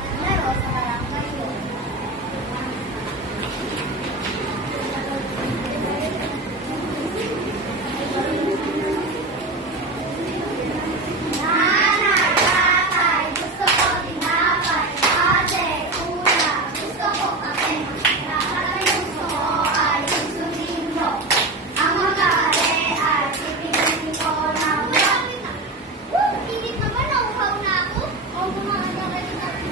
naglaro sa barangay yun. Nanay, tatay, gusto ko tinapay, ate, kuya, gusto ko kape. Lahat ng gusto ko ay susundin mo. Ang mag-aari ay pipiliin ko na marami na. Init naman, nauhaw na ako. O kumain na rin natin.